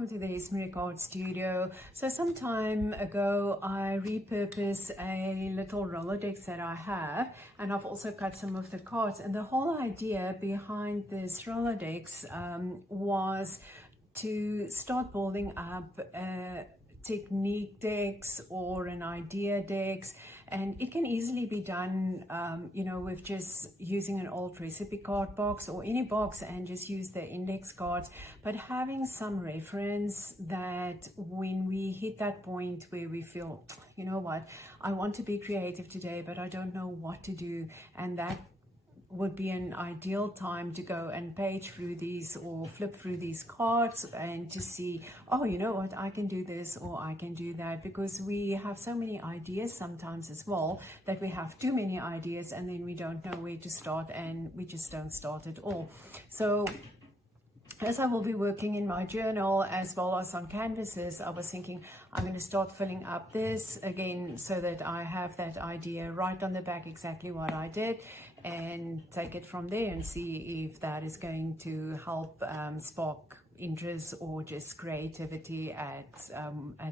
welcome to the Esme Card Studio. So some time ago I repurposed a little Rolodex that I have, and I've also cut some of the cards, and the whole idea behind this Rolodex was to start building up a technique decks or an idea decks, and it can easily be done with just using an old recipe card box or any box and just use the index cards, but having some reference that when we hit that point where we feel, you know what, I want to be creative today but I don't know what to do, and that would be an ideal time to go and page through these or flip through these cards and to see, oh, you know what, I can do this or I can do that, because we have so many ideas sometimes as well that we have too many ideas and then we don't know where to start and we just don't start at all. So as I will be working in my journal as well as on canvases, I was thinking I'm going to start filling up this again so that I have that idea right on the back exactly what I did, and take it from there and see if that is going to help spark interest or just creativity at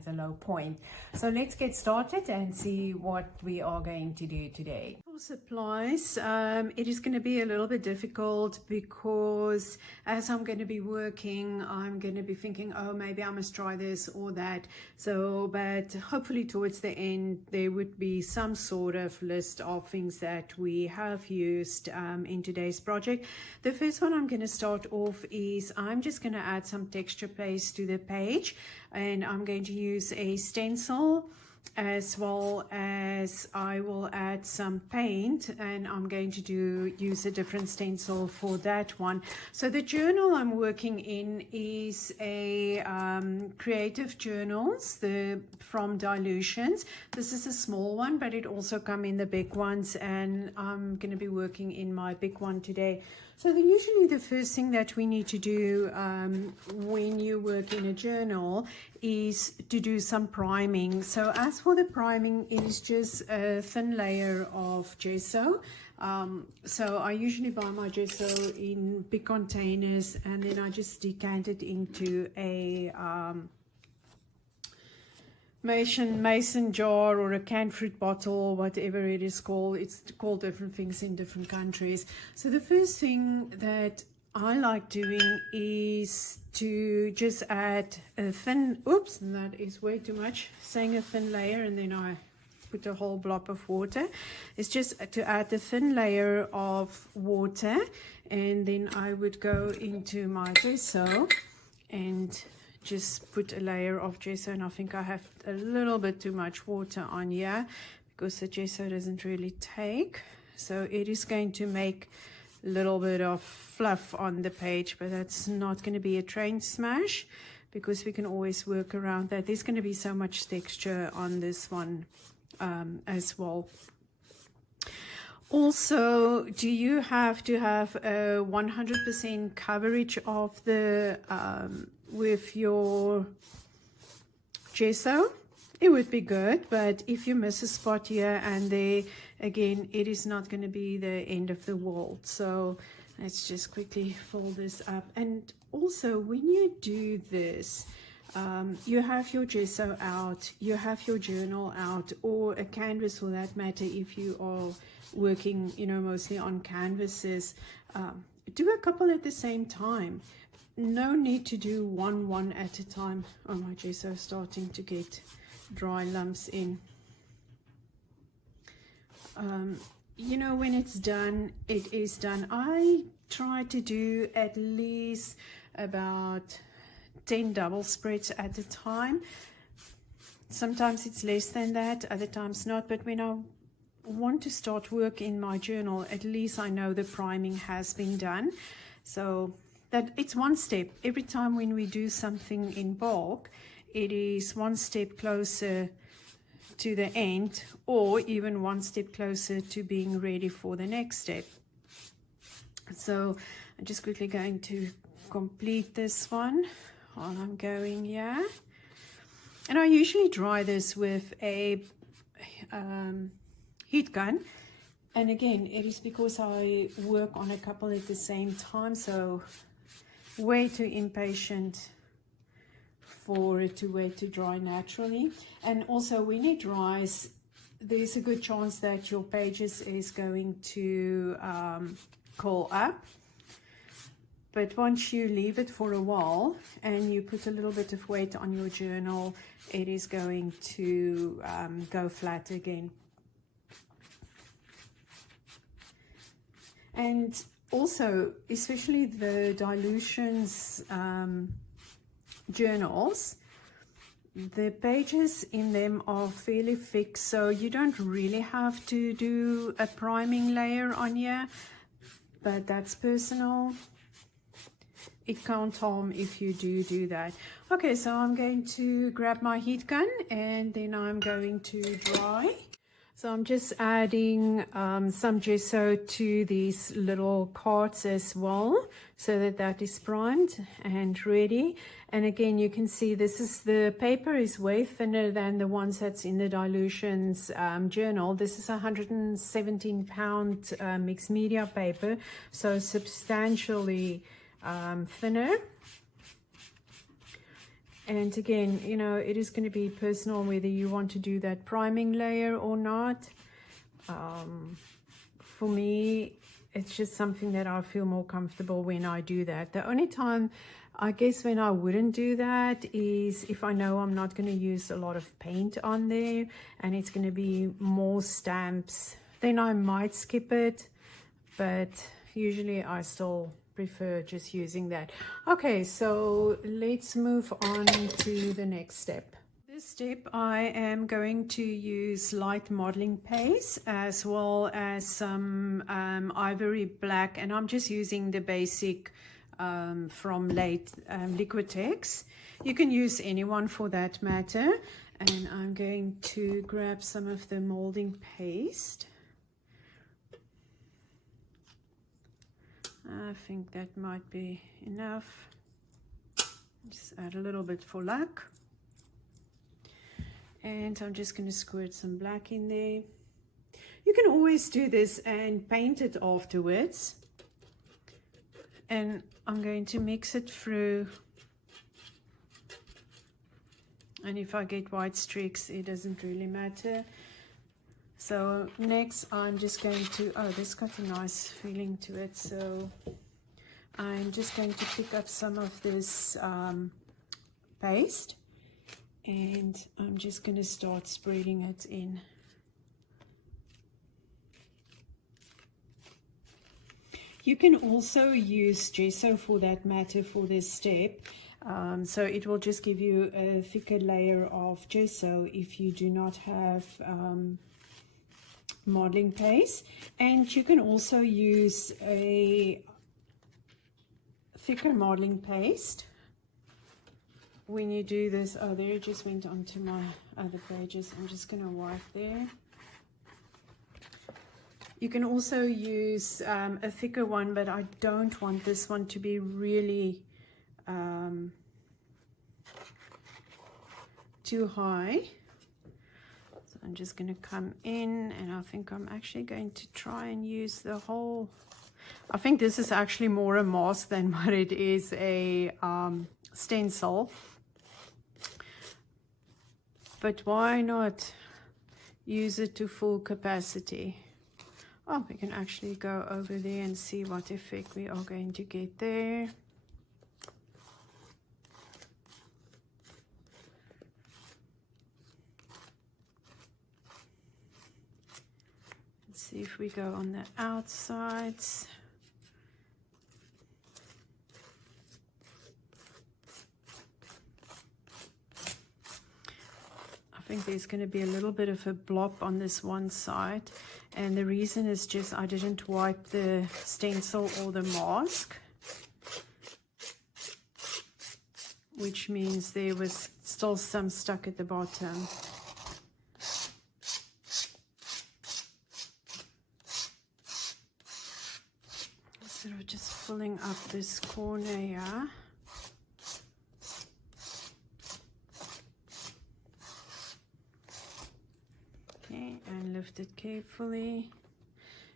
a low point. So let's get started and see what we are going to do today. For supplies, it is going to be a little bit difficult because as I'm going to be working, I'm going to be thinking, oh, maybe I must try this or that. So, but hopefully towards the end there would be some sort of list of things that we have used in today's project. The first one I'm going to start off is I'm just going to add some texture paste to the page, and I'm going to use a stencil as well as I will add some paint, and I'm going to use a different stencil for that one. So the journal I'm working in is a creative journals from Dilutions. This is a small one, but it also come in the big ones, and I'm going to be working in my big one today. So usually the first thing that we need to do when you work in a journal is to do some priming. So as for the priming, it is just a thin layer of gesso. So I usually buy my gesso in big containers, and then I just decant it into a mason jar or a canned fruit bottle, whatever it is called. It's called different things in different countries. So the first thing that I like doing is to just add a thin, oops, that is way too much, saying a thin layer, and then I put a whole blob of water. It's just to add the thin layer of water, and then I would go into my gesso and just put a layer of gesso, and I think I have a little bit too much water on here because the gesso doesn't really take, so it is going to make a little bit of fluff on the page, but that's not going to be a train smash because we can always work around that. There's going to be so much texture on this one as well. Also, do you have to have a 100% coverage of the with your gesso? It would be good, but if you miss a spot here and there, again, it is not going to be the end of the world. So let's just quickly fold this up. And also, when you do this, you have your gesso out, you have your journal out, or a canvas for that matter if you are working, mostly on canvases. Do a couple at the same time. No need to do one at a time. Oh, my gesso is starting to get dry lumps in. When it's done, it is done. I try to do at least about 10 double spreads at a time. Sometimes it's less than that, other times not, but when I want to start work in my journal, at least I know the priming has been done, so that it's one step. Every time when we do something in bulk, it is one step closer to the end, or even one step closer to being ready for the next step. So I'm just quickly going to complete this one while I'm going here. And I usually dry this with a heat gun, and again, it is because I work on a couple at the same time, so way too impatient for it to wait to dry naturally. And also when it dries, there's a good chance that your pages is going to curl up. But once you leave it for a while and you put a little bit of weight on your journal, it is going to go flat again. And also, especially the dilutions journals, the pages in them are fairly thick, so you don't really have to do a priming layer on here, but that's personal. It can't harm if you do that. Okay, so I'm going to grab my heat gun and then I'm going to dry. So I'm just adding some gesso to these little cards as well, so that that is primed and ready. And again, you can see the paper is way thinner than the ones that's in the dilutions journal. This is 117 pound mixed media paper, so substantially thinner. And again, you know, it is going to be personal whether you want to do that priming layer or not. For me, it's just something that I feel more comfortable when I do that. The only time, I guess, when I wouldn't do that is if I know I'm not going to use a lot of paint on there and it's going to be more stamps. Then I might skip it, but usually I still prefer just using that. Okay, so let's move on to the next step. This step, I am going to use light modeling paste as well as some ivory black, and I'm just using the basic from Liquitex. You can use anyone for that matter. And I'm going to grab some of the molding paste. I think that might be enough. Just add a little bit for luck. And I'm just going to squirt some black in there. You can always do this and paint it afterwards. And I'm going to mix it through. And if I get white streaks, it doesn't really matter. So next I'm just going to, oh, this got a nice feeling to it, so I'm just going to pick up some of this paste and I'm just going to start spreading it in. You can also use gesso for that matter for this step. So it will just give you a thicker layer of gesso if you do not have modeling paste. And you can also use a thicker modeling paste when you do this. Oh, there it just went onto my other pages. I'm just going to wipe there. You can also use a thicker one, but I don't want this one to be really too high. So I'm just going to come in, and I think I'm actually going to try and use the whole. I think this is actually more a mask than what it is a stencil. But why not use it to full capacity? Oh, we can actually go over there and see what effect we are going to get there. Let's see if we go on the outsides. I think there's going to be a little bit of a blob on this one side, and the reason is just I didn't wipe the stencil or the mask, which means there was still some stuck at the bottom. Sort of just filling up this corner here. And lift it carefully.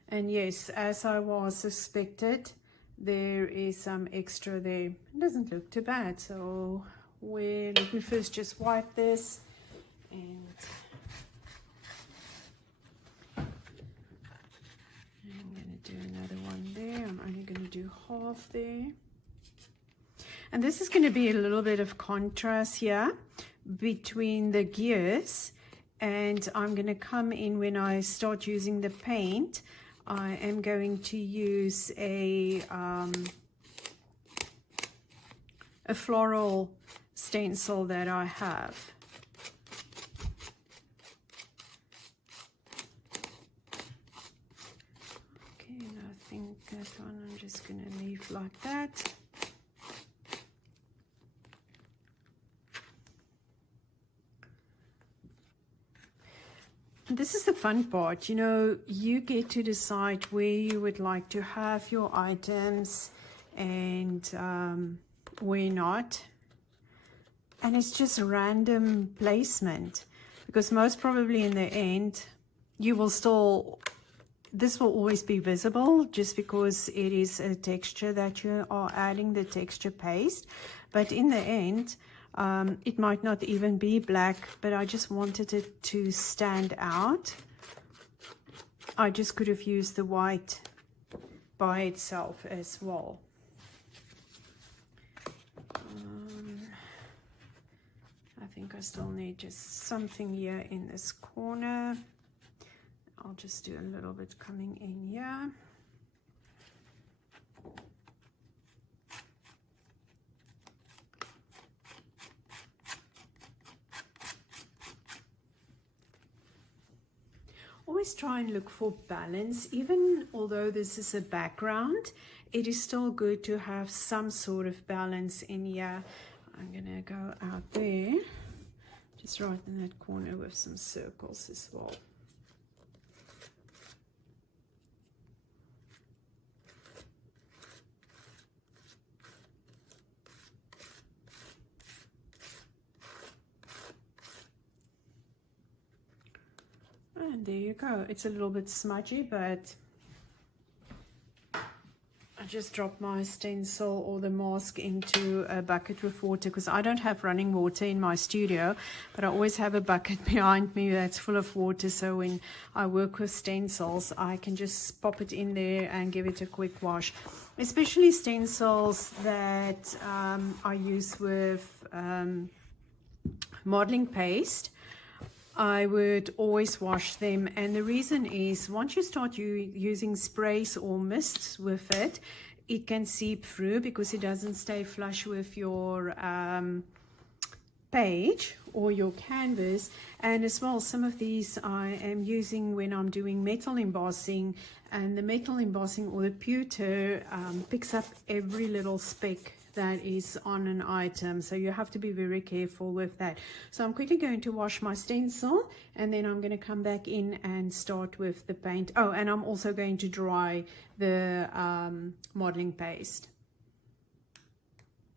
And yes, as I was suspected, there is some extra there. It doesn't look too bad, so where, let me first just wipe this, and I'm going to do another one there. I'm only going to do half there. And this is going to be a little bit of contrast here between the gears, and I'm going to come in when I start using the paint. I am going to use a floral stencil that I have. Okay, and I think that one I'm just going to leave like that. This is the fun part, you know, you get to decide where you would like to have your items and where not. And it's just random placement, because most probably in the end, you will still, this will always be visible just because it is a texture that you are adding, the texture paste. But in the end, it might not even be black, but I just wanted it to stand out. I just could have used the white by itself as well. I think I still need just something here in this corner. I'll just do a little bit coming in here. Always try and look for balance. Even although this is a background, it is still good to have some sort of balance in here. I'm gonna go out there, just right in that corner with some circles as well. And there you go. It's a little bit smudgy, but I just dropped my stencil or the mask into a bucket with water, because I don't have running water in my studio, but I always have a bucket behind me that's full of water. So when I work with stencils, I can just pop it in there and give it a quick wash. Especially stencils that I use with modeling paste. I would always wash them, and the reason is once you start using sprays or mists with it, it can seep through because it doesn't stay flush with your page or your canvas. And as well, some of these I am using when I'm doing metal embossing, and the metal embossing or the pewter picks up every little speck that is on an item, so you have to be very careful with that. So I'm quickly going to wash my stencil, and then I'm going to come back in and start with the paint. Oh, and I'm also going to dry the modeling paste.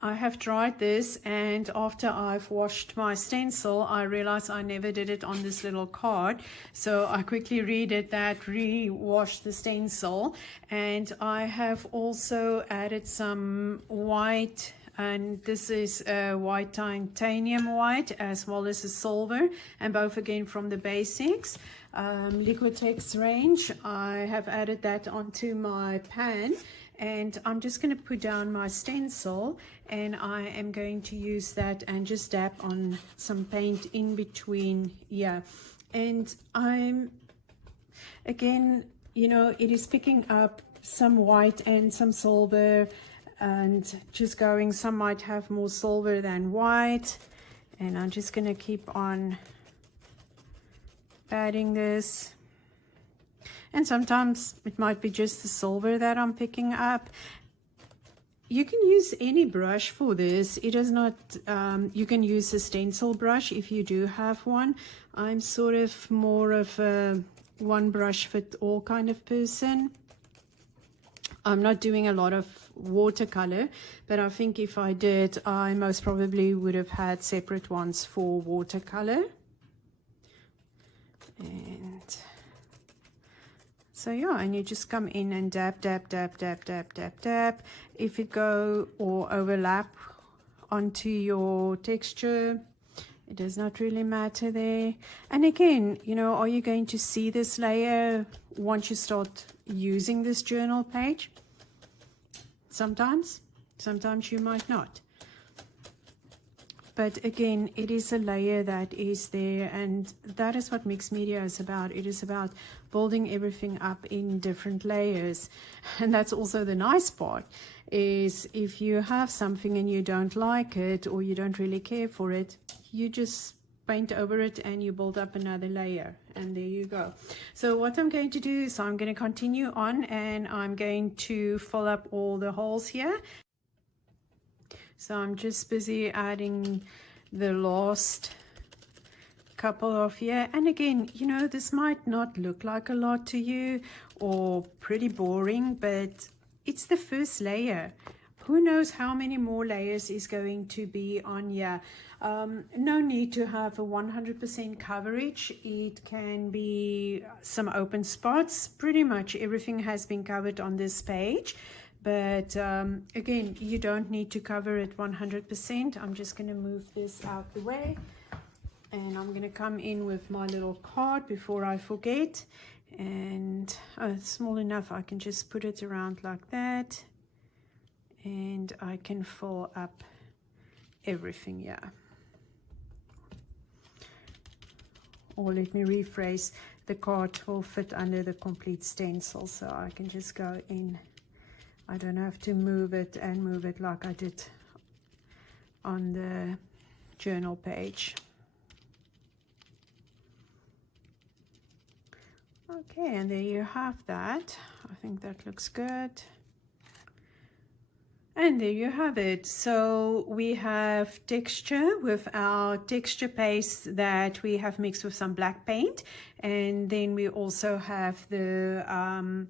I have dried this, and after I've washed my stencil, I realized I never did it on this little card. So I quickly redid that, re-washed the stencil, and I have also added some white, and this is a white titanium white as well as a silver, and both again from the Basics Liquitex range. I have added that onto my pan, and I'm just going to put down my stencil, and I am going to use that and just dab on some paint in between here. And I'm, again, you know, it is picking up some white and some silver, and just going, some might have more silver than white, and I'm just going to keep on adding this. And sometimes it might be just the silver that I'm picking up. You can use any brush for this. It is not, you can use a stencil brush if you do have one. I'm sort of more of a one brush fit all kind of person. I'm not doing a lot of watercolor, but I think if I did, I most probably would have had separate ones for watercolor. And so yeah, and you just come in and dab, dab, dab, dab, dab, dab, dab. If it go or overlap onto your texture. It does not really matter there. And again, you know, are you going to see this layer once you start using this journal page? Sometimes you might not. But again, it is a layer that is there, and that is what mixed media is about. It is about building everything up in different layers. And that's also the nice part, is if you have something and you don't like it or you don't really care for it, you just paint over it and you build up another layer, and there you go. So what I'm going to do is I'm going to continue on, and I'm going to fill up all the holes here. So I'm just busy adding the last couple of here. And again, you know, this might not look like a lot to you or pretty boring, but it's the first layer. Who knows how many more layers is going to be on here. No need to have a 100% coverage. It can be some open spots. Pretty much everything has been covered on this page. But again, you don't need to cover it 100%. I'm just going to move this out the way. And I'm going to come in with my little card before I forget. And it's small enough, I can just put it around like that. And I can fill up everything here. Or let me rephrase, the card will fit under the complete stencil. So I can just go in. I don't have to move it and move it like I did on the journal page. Okay, and there you have that. I think that looks good. And there you have it. So we have texture with our texture paste that we have mixed with some black paint. And then we also have the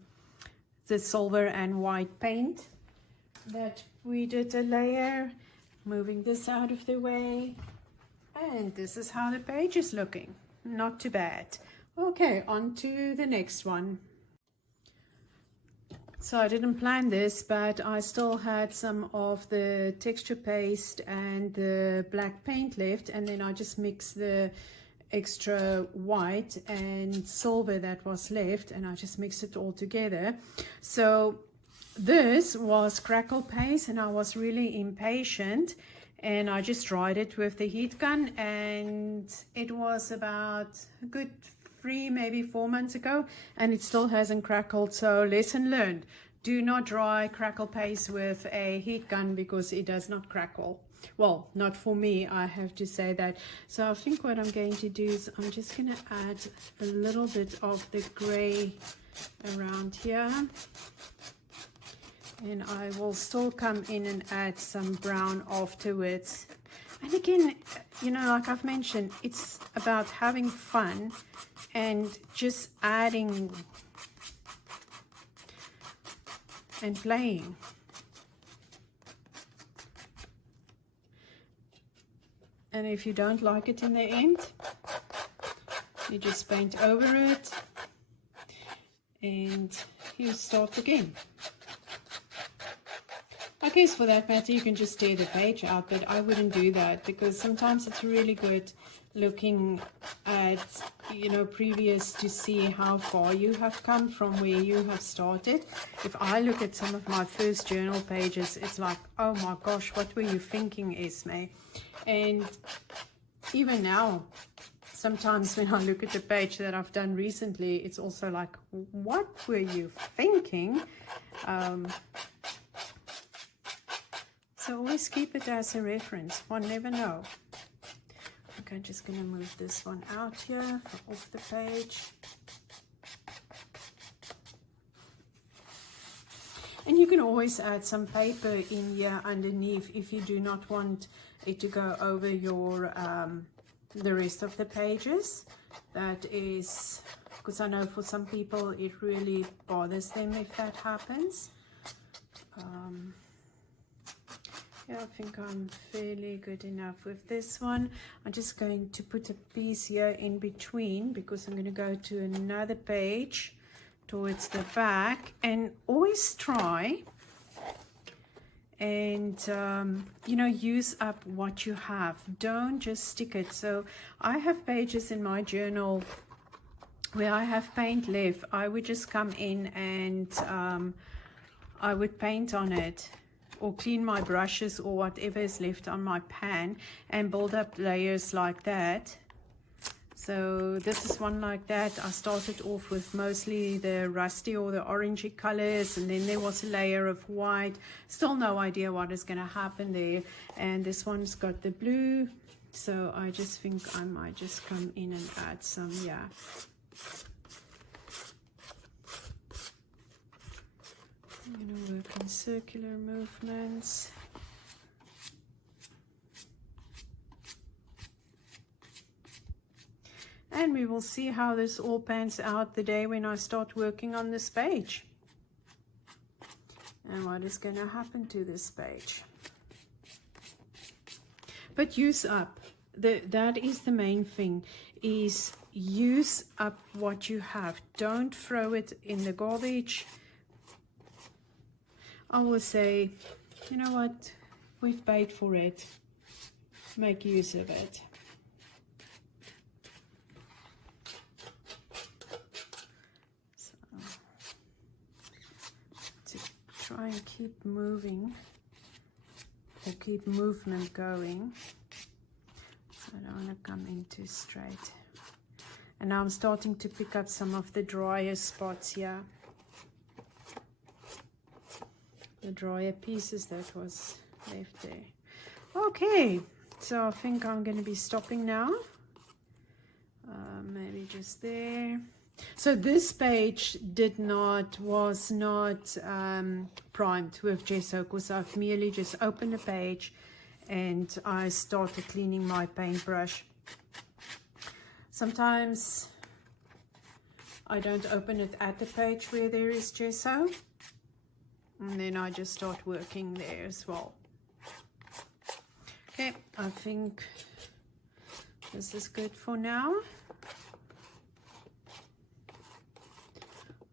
silver and white paint that we did a layer. Moving this out of the way. And this is how the page is looking. Not too bad. Okay, on to the next one. So I didn't plan this, but I still had some of the texture paste and the black paint left, and then I just mixed the extra white and silver that was left, and I just mixed it all together. So this was crackle paste, and I was really impatient, and I just dried it with the heat gun, and it was about a good 3, maybe 4 months ago, and it still hasn't crackled. So lesson learned, do not dry crackle paste with a heat gun because it does not crackle. Well, not for me, I have to say that. So I think what I'm going to do is I'm just going to add a little bit of the gray around here, and I will still come in and add some brown afterwards. And again, you know, like I've mentioned, it's about having fun and just adding and playing. And if you don't like it in the end, you just paint over it and you start again. I guess for that matter, you can just tear the page out, but I wouldn't do that because sometimes it's really good looking at, you know, previous to see how far you have come from where you have started. If I look at some of my first journal pages, it's like, oh my gosh, what were you thinking, Esme? And even now, sometimes when I look at the page that I've done recently, it's also like, what were you thinking? So always keep it as a reference. One never know. Okay, I'm just going to move this one out here off the page. And you can always add some paper in here underneath if you do not want it to go over your the rest of the pages. That is because I know for some people it really bothers them if that happens. Yeah, I think I'm fairly good enough with this one. I'm just going to put a piece here in between because I'm going to go to another page towards the back, and always try and you know, use up what you have. Don't just stick it. So I have pages in my journal where I have paint left. I would just come in and I would paint on it, or clean my brushes or whatever is left on my pan, and build up layers like that. So this is one like that. I started off with mostly the rusty or the orangey colors, and then there was a layer of white. Still no idea what is going to happen there. And this one's got the blue, so I just think I might just come in and add some, yeah. I'm going to work in circular movements. And we will see how this all pans out the day when I start working on this page. And what is going to happen to this page. But use up. That is the main thing, is use up what you have. Don't throw it in the garbage. I will say, you know what, we've paid for it. Make use of it. Try and keep moving, or keep movement going. So I don't want to come in too straight. And now I'm starting to pick up some of the drier spots here. The drier pieces that was left there. Okay, so I think I'm going to be stopping now. Maybe just there. So this page was not primed with gesso, because I've merely just opened the page and I started cleaning my paintbrush. Sometimes I don't open it at the page where there is gesso, and then I just start working there as well. Okay, I think this is good for now.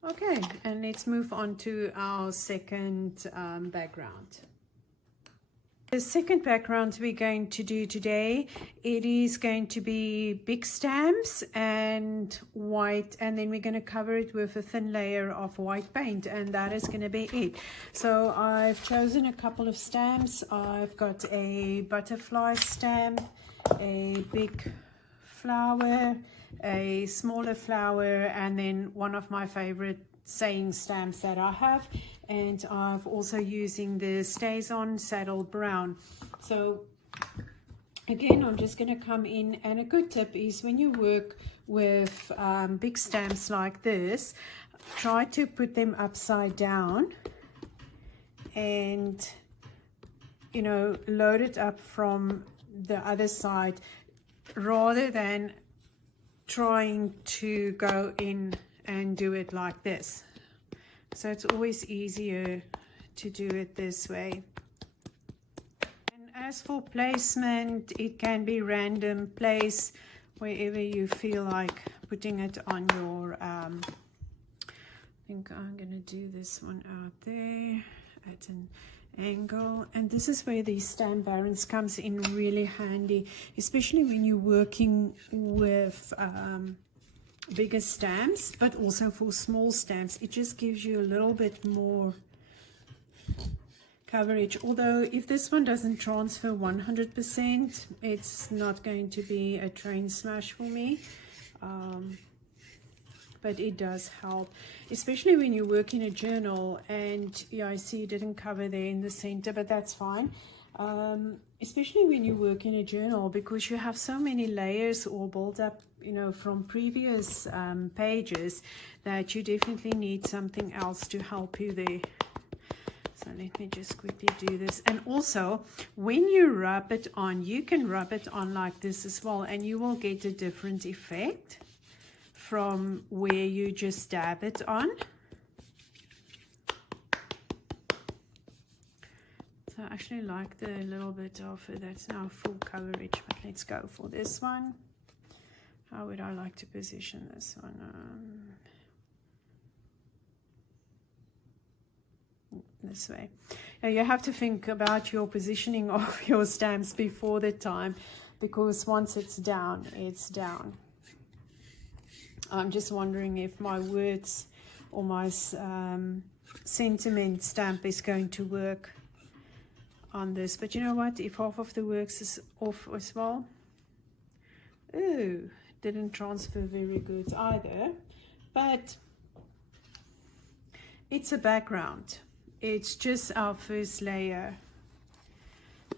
Okay, and let's move on to our second background. The second background we're going to do today, it is going to be big stamps and white, and then we're going to cover it with a thin layer of white paint, and that is going to be it. So I've chosen a couple of stamps. I've got a butterfly stamp, a big flower, a smaller flower, and then one of my favorite saying stamps that I have, and I've also using the Stays On Saddle Brown. So again, I'm just going to come in, and a good tip is when you work with big stamps like this, try to put them upside down and, you know, load it up from the other side, rather than trying to go in and do it like this. So it's always easier to do it this way. And as for placement, it can be random place wherever you feel like putting it on your I think I'm gonna do this one out there at an angle, and this is where these stamp barons comes in really handy, especially when you're working with bigger stamps, but also for small stamps. It just gives you a little bit more coverage, although if this one doesn't transfer 100%, it's not going to be a train smash for me, but it does help, especially when you work in a journal. And yeah, I see you didn't cover there in the center, but that's fine. Especially when you work in a journal, because you have so many layers or build up, you know, from previous pages, that you definitely need something else to help you there. So let me just quickly do this. And also, when you rub it on, you can rub it on like this as well, and you will get a different effect from where you just dab it on. So I actually like the little bit of it that's now full coverage, but let's go for this one. How would I like to position this one? this way. Now you have to think about your positioning of your stamps before the time, because once it's down, it's down. I'm just wondering if my words or my sentiment stamp is going to work on this. But you know what, if half of the works is off as well, ooh, didn't transfer very good either. But it's a background, it's just our first layer.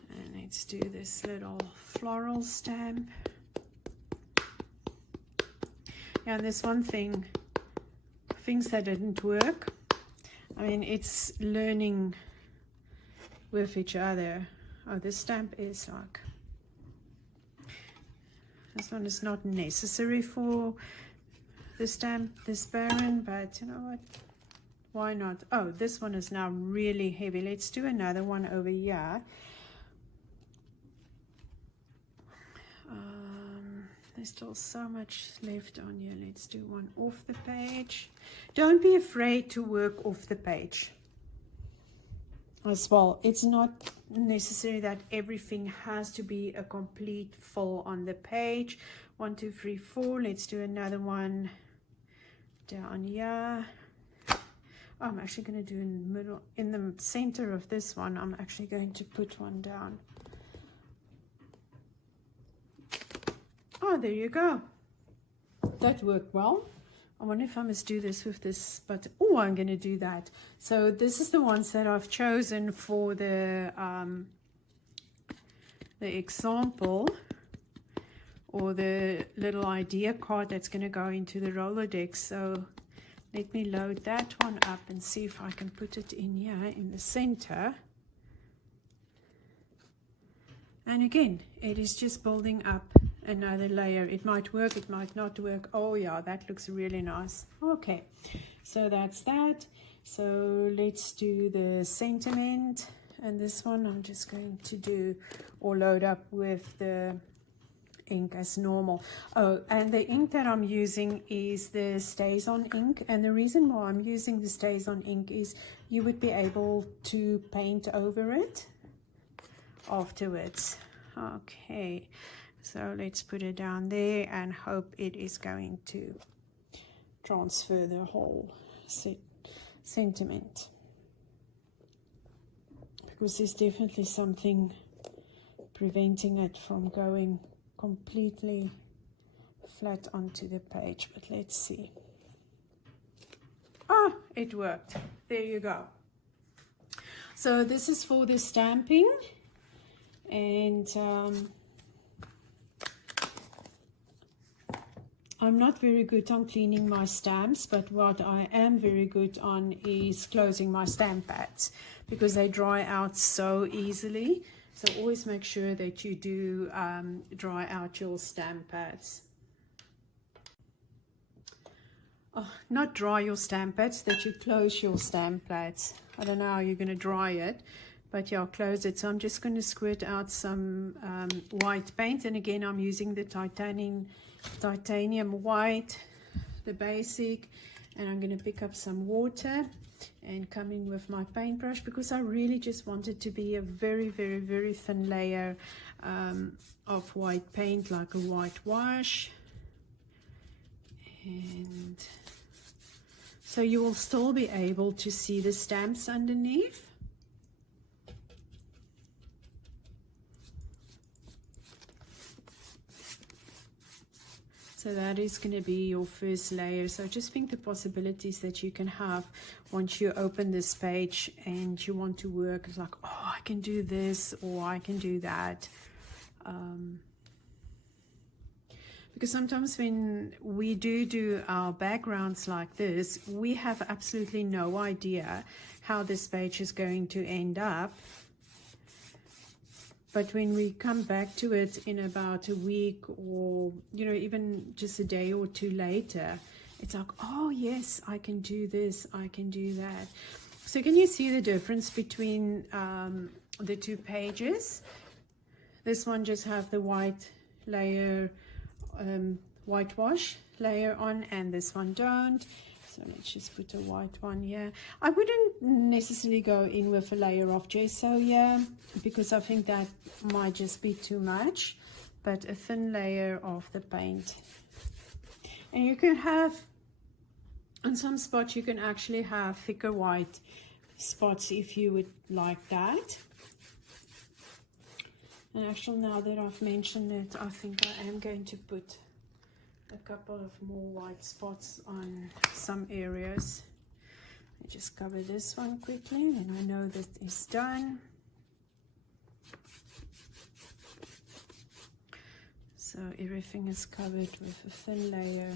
And let's do this little floral stamp. Yeah, and there's one thing, things that didn't work, I mean, it's learning with each other. Oh, this stamp is like, this one is not necessary for the stamp, this baron, but you know what, why not? Oh, this one is now really heavy. Let's do another one over here. There's still so much left on here. Let's do one off the page. Don't be afraid to work off the page as well. It's not necessary that everything has to be a complete full on the page. 1 2 3 4. Let's do another one down here. Oh, I'm actually going to do in the middle, in the center of this one. I'm actually going to put one down. Oh, there you go. That worked well. I wonder if I must do this with this, but oh, I'm going to do that. So this is the ones that I've chosen for the example, or the little idea card that's going to go into the Rolodex. So let me load that one up and see if I can put it in here in the center. And again, it is just building up another layer. It might work, it might not work. Oh yeah, that looks really nice. Okay, so that's that. So let's do the sentiment, and this one I'm just going to do or load up with the ink as normal. Oh, and the ink that I'm using is the Stays On ink, and the reason why I'm using the Stays On ink is you would be able to paint over it afterwards. Okay, so let's put it down there and hope it is going to transfer the whole sentiment, because there's definitely something preventing it from going completely flat onto the page. But let's see. Ah, it worked. There you go. So this is for the stamping, and I'm not very good on cleaning my stamps, but what I am very good on is closing my stamp pads, because they dry out so easily. So always make sure that you do dry out your stamp pads. Oh, not dry your stamp pads, that you close your stamp pads. I don't know how you're going to dry it, but yeah, close it. So I'm just going to squirt out some white paint, and again I'm using the titanium white, the basic, and I'm going to pick up some water and come in with my paintbrush, because I really just want it to be a very, very, very thin layer of white paint, like a whitewash. And so you will still be able to see the stamps underneath. So that is going to be your first layer. So just think the possibilities that you can have once you open this page and you want to work. It's like, oh, I can do this, or I can do that. Because sometimes when we do our backgrounds like this, we have absolutely no idea how this page is going to end up. But when we come back to it in about a week, or, you know, even just a day or two later, it's like, oh yes, I can do this, I can do that. So can you see the difference between the two pages? This one just have the white layer, whitewash layer on, and this one don't. So let's just put a white one here. I wouldn't necessarily go in with a layer of gesso here because I think that might just be too much, but a thin layer of the paint. And you can have, on some spots you can actually have thicker white spots if you would like that. And actually, now that I've mentioned it, I think I am going to put a couple of more white spots on some areas. I just cover this one quickly, then I know that it's done. So everything is covered with a thin layer.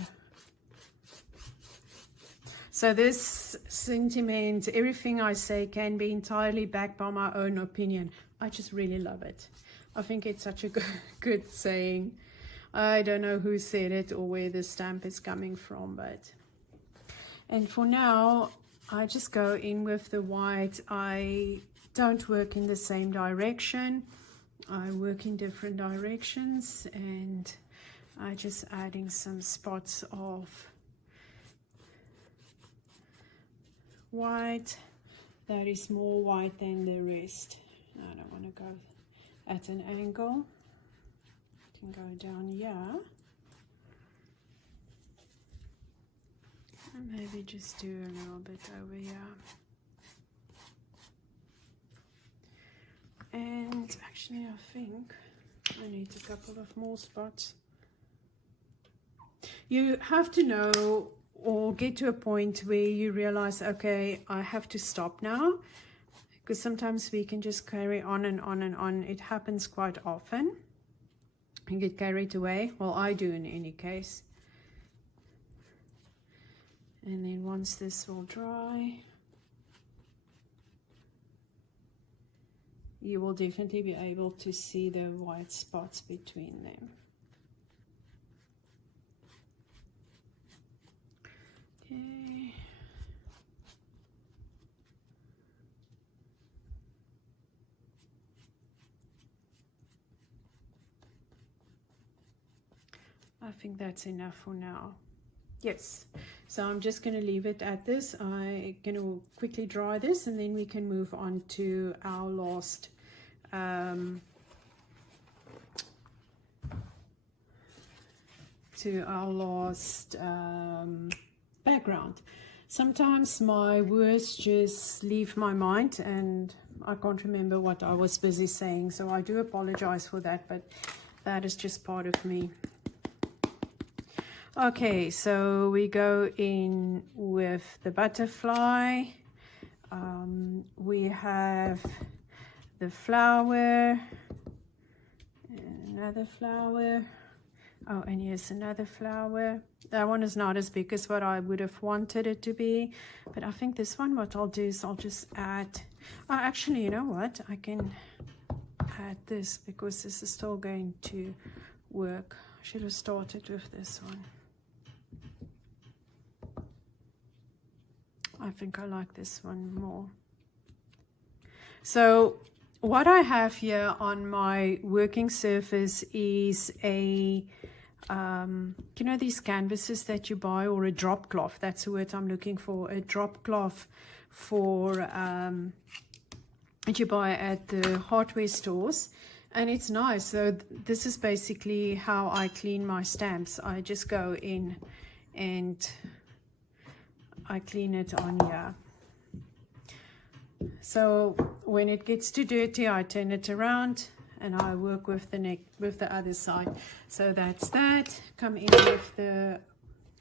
So this sentiment, everything I say can be entirely backed by my own opinion. I just really love it. I think it's such a good saying. I don't know who said it or where the stamp is coming from, but... And for now, I just go in with the white. I don't work in the same direction. I work in different directions, and I just adding some spots of white that is more white than the rest. I don't want to go at an angle. Can go down here, and maybe just do a little bit over here. And actually I think I need a couple of more spots. You have to know or get to a point where you realize, okay, I have to stop now, because sometimes we can just carry on and on and on. It happens quite often. You get carried away. Well, I do in any case. And then once this will dry, you will definitely be able to see the white spots between them. Okay. I think that's enough for now. Yes, so I'm just going to leave it at this. I'm going to quickly dry this, and then we can move on to our last background. Sometimes my words just leave my mind and I can't remember what I was busy saying, so I do apologize for that, but that is just part of me. Okay, so we go in with the butterfly. We have the flower, another flower. Oh, and here's another flower. That one is not as big as what I would have wanted it to be, but I think this one, what I'll do is I'll just add, oh, actually, you know what? I can add this because this is still going to work. I should have started with this one. I think I like this one more. So what I have here on my working surface is a, you know, these canvases that you buy, or a drop cloth. That's the word I'm looking for. A drop cloth for that you buy at the hardware stores. And it's nice. So this is basically how I clean my stamps. I just go in and I clean it on here. So when it gets too dirty, I turn it around and I work with the other side. So that's that. Come in with the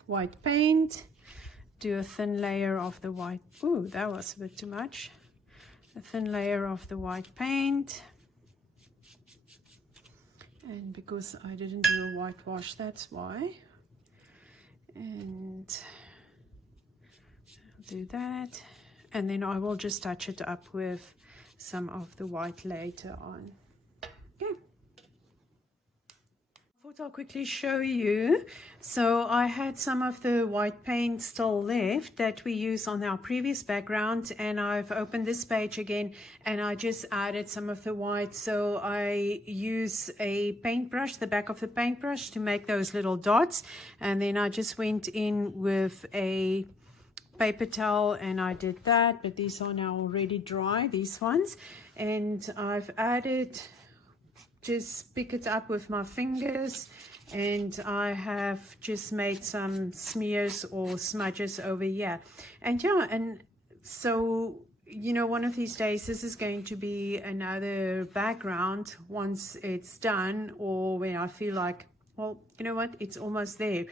white paint, do a thin layer of the white. Ooh, that was a bit too much. A thin layer of the white paint. And because I didn't do a whitewash, that's why. And do that, and then I will just touch it up with some of the white later on. Okay, I thought I'll quickly show you. So I had some of the white paint still left that we used on our previous background, and I've opened this page again and I just added some of the white. So I use a paintbrush, the back of the paintbrush, to make those little dots, and then I just went in with a paper towel and I did that, but these are now already dry, these ones. And I've added, just pick it up with my fingers, and I have just made some smears or smudges over here. And yeah, and so, you know, one of these days this is going to be another background once it's done, or when I feel like, well, you know what, it's almost there.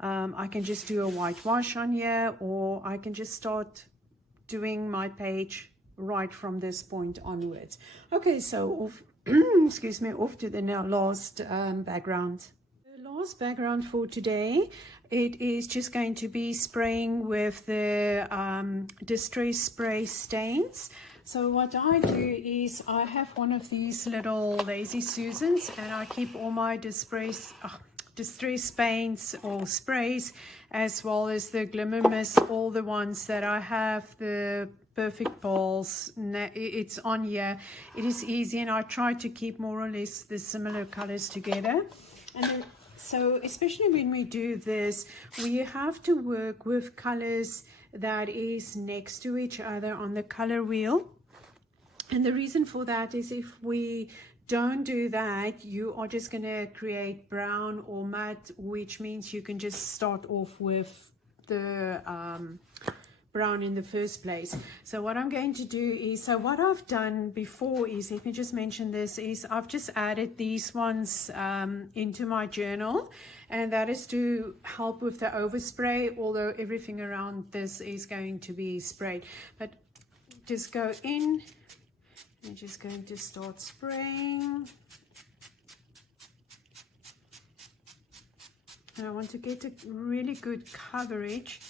I can just do a whitewash on here, or I can just start doing my page right from this point onwards. Okay, so off, excuse me, off to the now last background. The last background for today, it is just going to be spraying with the Distress Spray stains. So what I do is I have one of these little Lazy Susans, and I keep all my distress paints or sprays, as well as the Glimmer Mist, all the ones that I have, the Perfect Balls, it's on here. It is easy, and I try to keep more or less the similar colors together. And then, so especially when we do this, we have to work with colors that is next to each other on the color wheel. And the reason for that is if we don't do that, you are just going to create brown or matte, which means you can just start off with the brown in the first place. So what I'm going to do is, so what I've done before is, let me just mention this, is I've just added these ones into my journal, and that is to help with the overspray, although everything around this is going to be sprayed. But just go in, I'm just going to start spraying. And I want to get a really good coverage,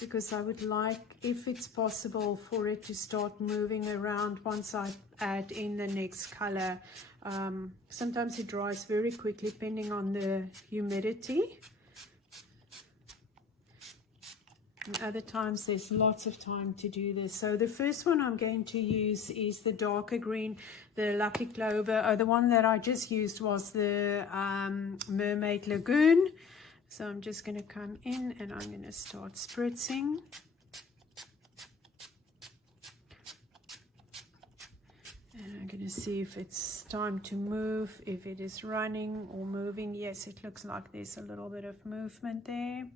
because I would like, if it's possible, for it to start moving around once I add in the next color. Sometimes it dries very quickly depending on the humidity. And other times there's lots of time to do this. So the first one I'm going to use is the darker green, the Lucky Clover. The one that I just used was the Mermaid Lagoon. So I'm just going to come in and I'm going to start spritzing. And I'm going to see if it's time to move, if it is running or moving. Yes, it looks like there's a little bit of movement there.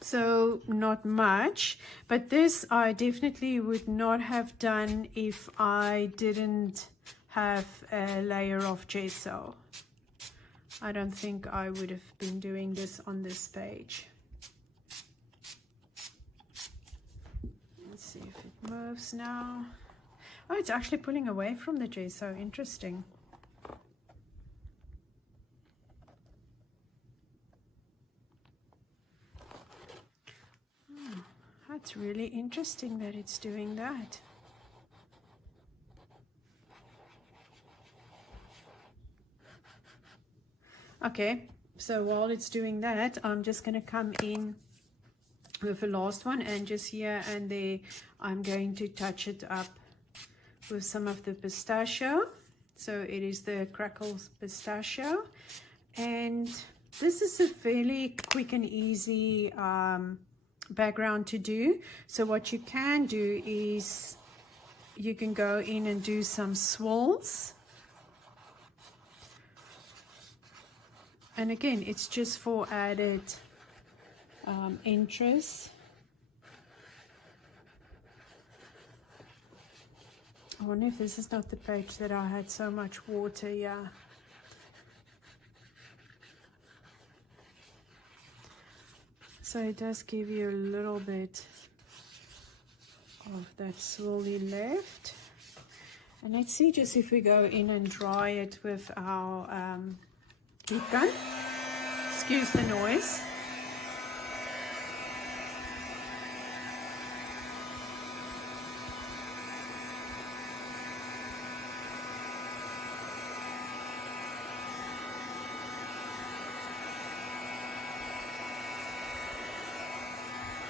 So not much, but this I definitely would not have done if I didn't have a layer of gesso. I don't think I would have been doing this on this page. Let's see if it moves now. Oh, it's actually pulling away from the gesso. Interesting. Oh, that's really interesting that it's doing that. Okay, so while it's doing that, I'm just going to come in with the last one, and just here and there I'm going to touch it up with some of the pistachio. So it is the Crackles pistachio, and this is a fairly quick and easy background to do. So what you can do is you can go in and do some swirls. And again, it's just for added interest. I wonder if this is not the page that I had so much water. Yeah. So it does give you a little bit of that swirly left. And let's see just if we go in and dry it with our heat gun. Excuse the noise.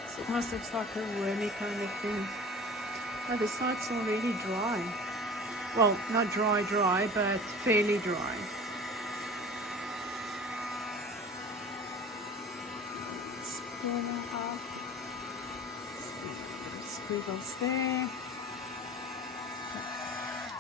So it almost looks like a wormy kind of thing. Oh, the side's already dry. Well, not dry, but fairly dry. squiggles there.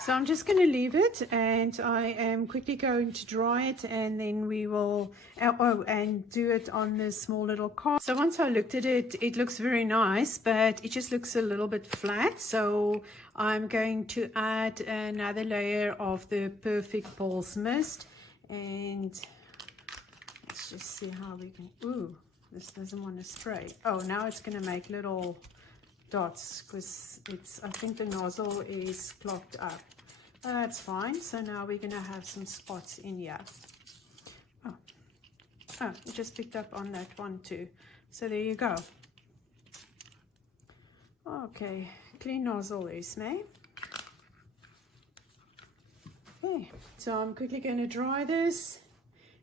So I'm just going to leave it, and I am quickly going to dry it, and then we will and do it on this small little card. So once I looked at it, it looks very nice, but it just looks a little bit flat. So I'm going to add another layer of the Perfect Pulse Mist, and let's just see how we can. Ooh, this doesn't want to spray. Oh, now it's going to make little dots because I think the nozzle is clogged up. That's fine. So now we're going to have some spots in here. Oh, it just picked up on that one too. So there you go. Okay, clean nozzle, Esme. Okay, so I'm quickly going to dry this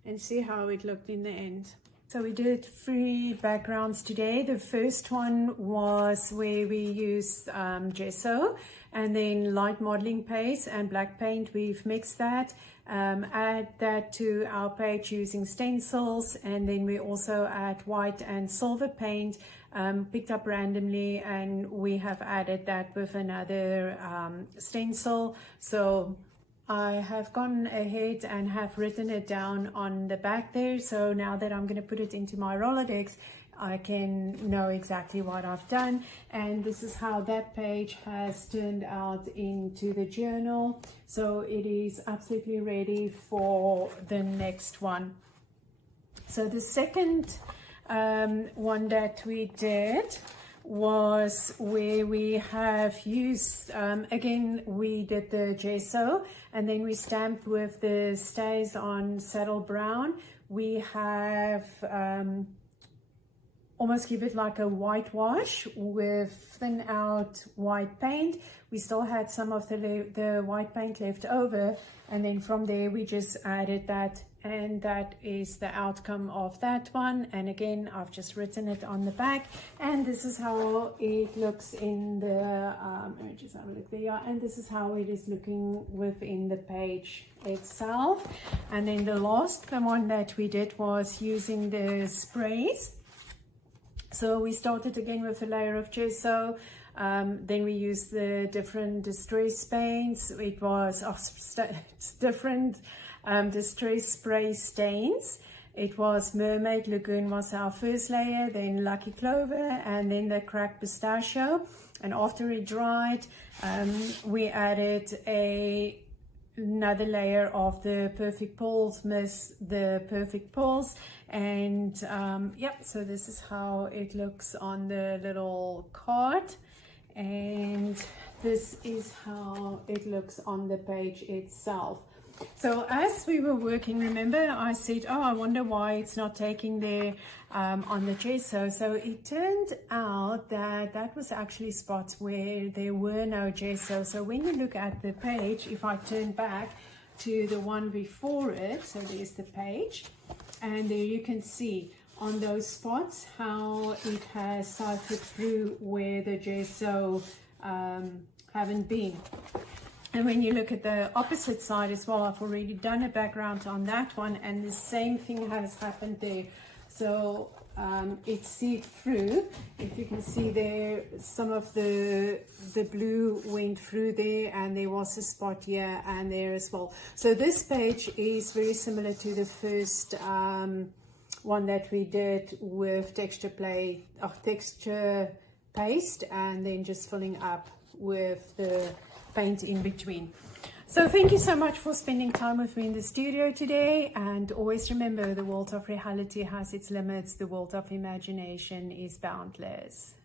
and see how it looked in the end. So we did 3 backgrounds today. The first one was where we used gesso, and then light modeling paste and black paint. We've mixed that, add that to our page using stencils, and then we also add white and silver paint picked up randomly, and we have added that with another stencil. So I have gone ahead and have written it down on the back there. So now that I'm going to put it into my Rolodex, I can know exactly what I've done. And this is how that page has turned out into the journal. So it is absolutely ready for the next one. So the second one that we did was where we have used, again, we did the gesso, and then we stamped with the Stays on Saddle Brown. We have almost give it like a whitewash with thin out white paint. We still had some of the white paint left over, and then from there we just added that, and that is the outcome of that one. And again, I've just written it on the back, and this is how it looks in the let me just have a look there, and this is how it is looking within the page itself. And then the one that we did was using the sprays. So we started again with a layer of gesso, then we used the different distress paints. It was different distress spray stains. It was Mermaid Lagoon was our first layer, then Lucky Clover, and then the Cracked Pistachio. And after it dried, we added another layer of the Perfect Pulse Mist, the Perfect Pulse, and yep, so this is how it looks on the little card, and this is how it looks on the page itself. So as we were working, remember I said, oh, I wonder why it's not taking there on the gesso. So it turned out that that was actually spots where there were no gesso. So when you look at the page, if I turn back to the one before it, so there's the page, and there you can see on those spots how it has cycled through where the gesso haven't been. And when you look at the opposite side as well, I've already done a background on that one, and the same thing has happened there. So it's seeped through. If you can see there, some of the blue went through there, and there was a spot here and there as well. So this page is very similar to the first one that we did with texture paste, and then just filling up with the paint in between. So thank you so much for spending time with me in the studio today, and always remember, the world of reality has its limits, the world of imagination is boundless.